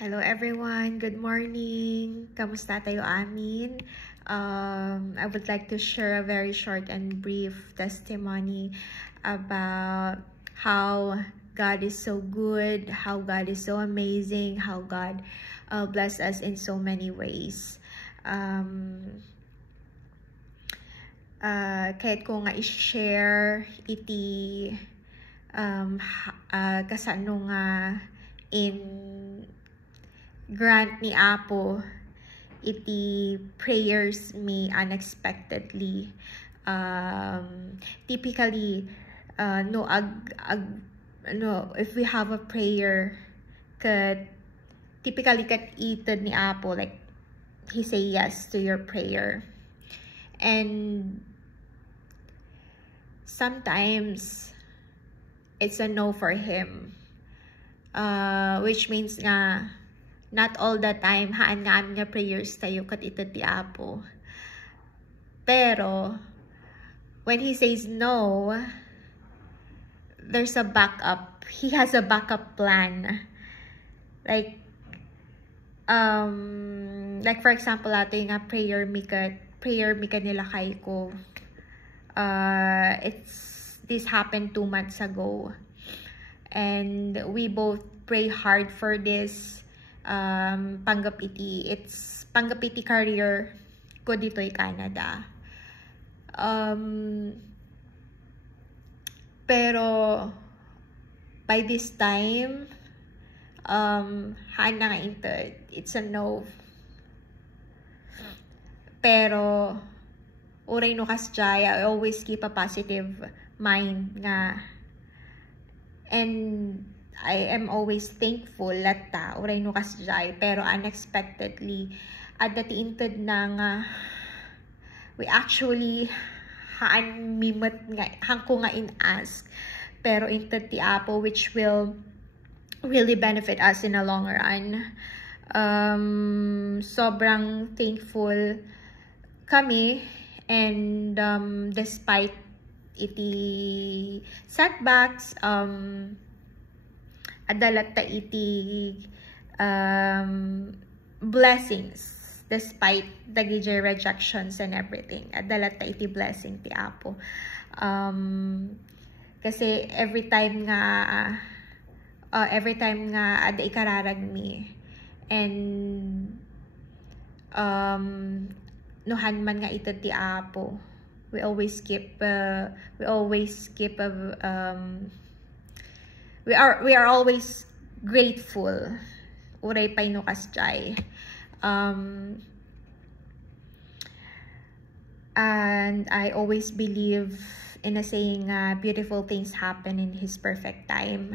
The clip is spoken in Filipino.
Hello everyone, good morning. Kamusta tayo amin? I would like to share a very short and brief testimony about how God is so good, how God is so amazing, how God bless us in so many ways. Kahit ko nga i-share iti kasano nga in grant ni Apo iti prayers me unexpectedly. Typically, if we have a prayer, typically kat ited ni Apo, like he say yes to your prayer. And sometimes it's a no for him, which means nga not all the time haan nga amin nga prayers tayo kat ited ti Apo. Pero when he says no, there's a backup. He has a backup plan. Like for example, ato yung nga prayer mi kanila kay ko. This happened 2 months ago, and we both pray hard for this panggapiti. It's panggapiti career ko dito in Canada. Pero by this time, haan na nga inted, it's a no. Pero uray no kasjay, I always keep a positive mind nga, and I am always thankful latta uray no kasjay. Pero unexpectedly at dati inted na nga we actually haan mimot nga hangko nga in-ask, pero inted ti Apo, which will really benefit us in the long run. Sobrang thankful kami, and despite iti setbacks, adalat ta iti blessings, despite the rejections and everything, adalat ta iti blessing ti Apo. Kasi every time nga ada ikararag mi, and nuhan man nga ito ti Apo, we always always grateful uray pay no kasjay. And I always believe in a saying, beautiful things happen in His perfect time.